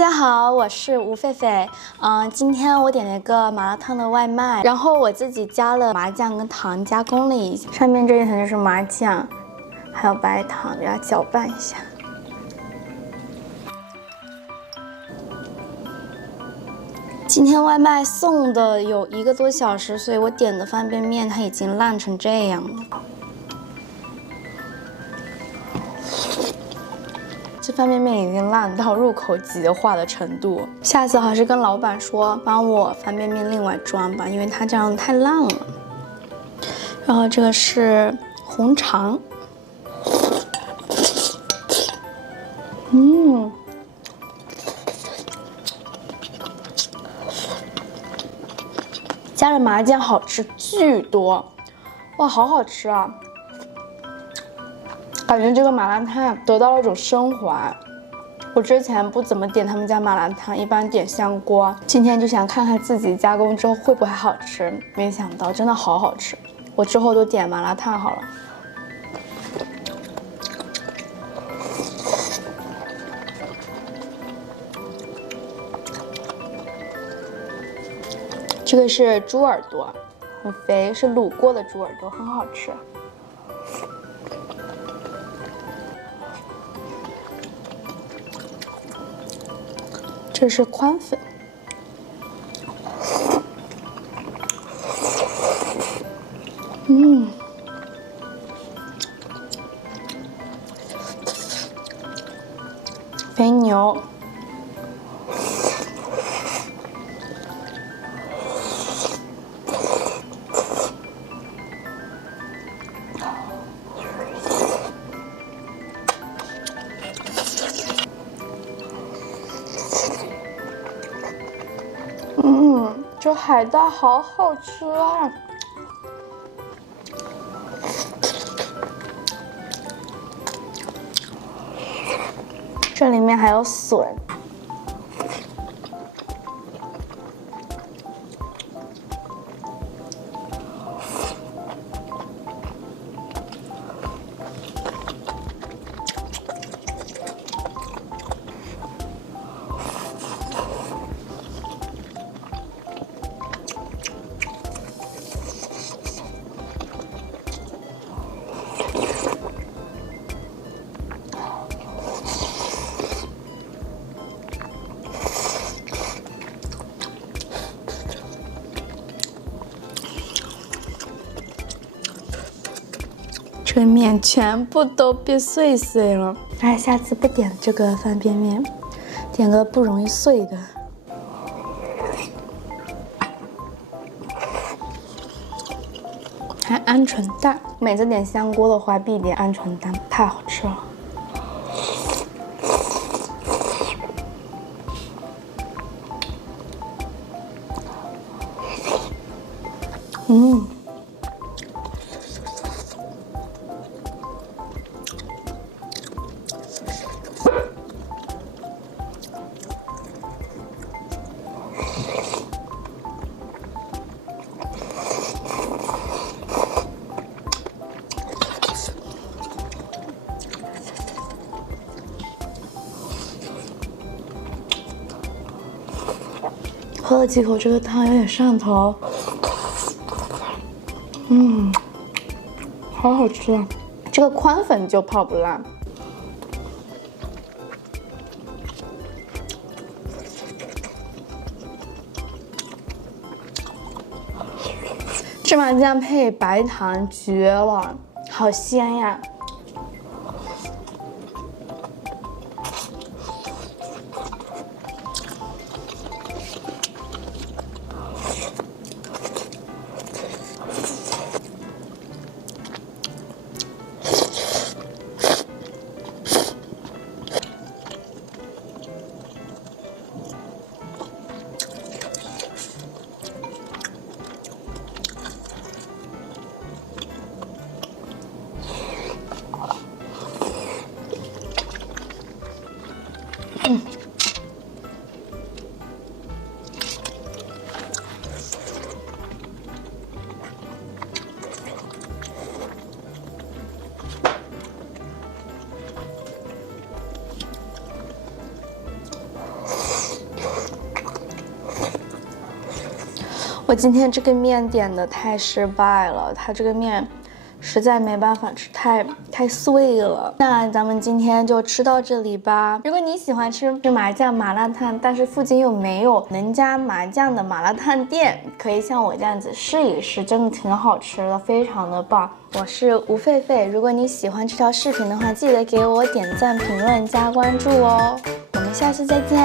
家好，我是吴狒狒。今天我点了一个麻辣烫的外卖，然后我自己加了麻酱跟糖加工了一下，上面这一层就是麻酱，还有白糖，给它搅拌一下。今天外卖送的有1个多小时，所以我点的方便面它已经烂成这样了。这方便面已经烂到入口即化的程度，下次还是跟老板说帮我方便面另外装吧，因为它这样太烂了。然后这个是红肠，加了麻酱好吃巨多，哇，好好吃啊！感觉这个麻辣烫得到了一种升华。我之前不怎么点他们家麻辣烫，一般点香锅。今天就想看看自己加工之后会不会好吃，没想到真的好好吃。我之后都点麻辣烫好了。这个是猪耳朵，很肥，是卤过的猪耳朵，很好吃。这是宽粉，肥牛，这海带好好吃啊！这里面还有笋，这个面全部都变碎碎了。哎，下次不点这个方便面，点个不容易碎的。还鹌鹑蛋，每次点香锅的话必点鹌鹑蛋，太好吃了。喝了几口这个汤有点上头，好好吃啊！这个宽粉就泡不烂。芝麻酱配白糖绝了，好鲜呀！我今天这个面点的太失败了，它这个面实在没办法吃，太碎了。那咱们今天就吃到这里吧。如果你喜欢吃麻酱麻辣烫，但是附近又没有能加麻酱的麻辣烫店，可以像我这样子试一试，真的挺好吃的，非常的棒。我是吴狒狒，如果你喜欢这条视频的话，记得给我点赞、评论、加关注哦。我们下次再见，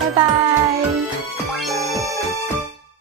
拜拜。